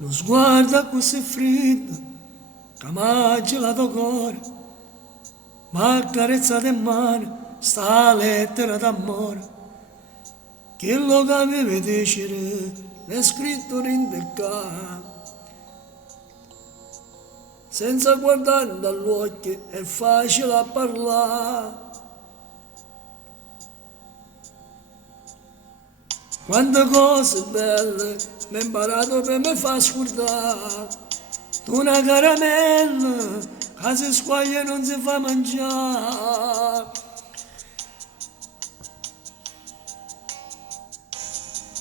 lo sguardo così freddo, che m'ha gelato il cuore, ma accarezzato in mano, sta lettera d'amore, che lo che mi vede è scritto in del capo. Senza guardare dall'occhio è facile a parlare. Quante cose belle mi hai imparato per me fa scordare. Tu una caramella che si squaglia e non si fa mangiare.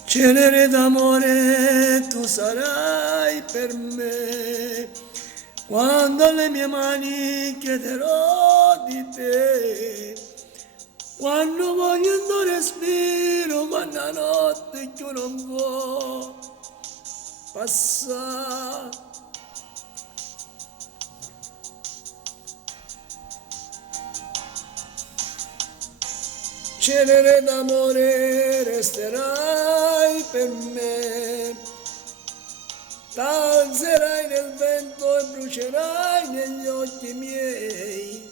Cenere d'amore tu sarai per me. Quando alle mie mani chiederò di te, quando voglio il respiro, quando la notte che io non può passare. Cenere d'amore resterai per me, danzerai nel vento e brucerai negli occhi miei.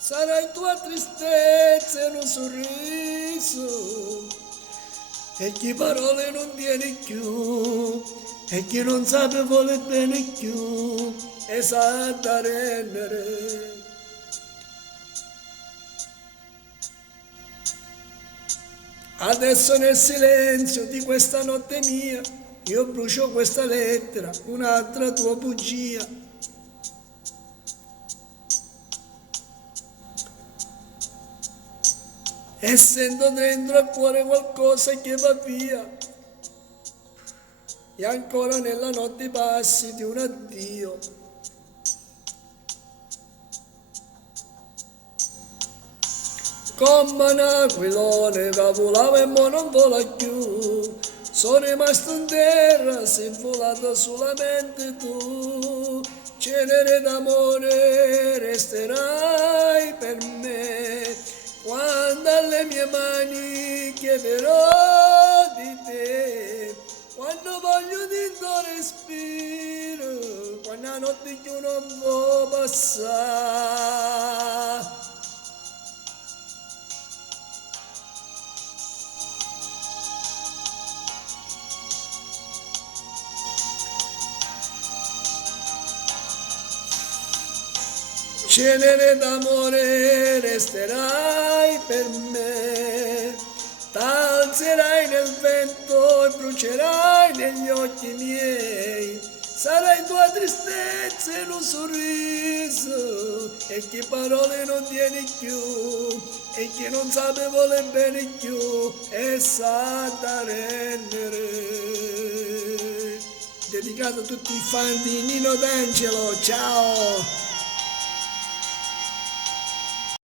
Sarai tua tristezza in un sorriso, e chi parole non tiene più, e chi non sape vuole bene più, e sa da rendere. Adesso nel silenzio di questa notte mia, io brucio questa lettera, un'altra tua bugia. E sento dentro al cuore qualcosa che va via, e ancora nella notte i passi di un addio. Come un aquilone che volava e mo non vola più, sono rimasto in terra, sei volata solamente tu. Cenere d'amore resterai per me, quando alle mie mani chiederò di te, quando voglio di tuo respiro, quando la notte che non può passare. Cenere d'amore resterai per me, danzerai nel vento e brucerai negli occhi miei. Sarai tua tristezza in un sorriso, e chi parole non tiene più, e chi non sape vuole bene più, e sa da rendere. Dedicato a tutti i fan di Nino D'Angelo, ciao!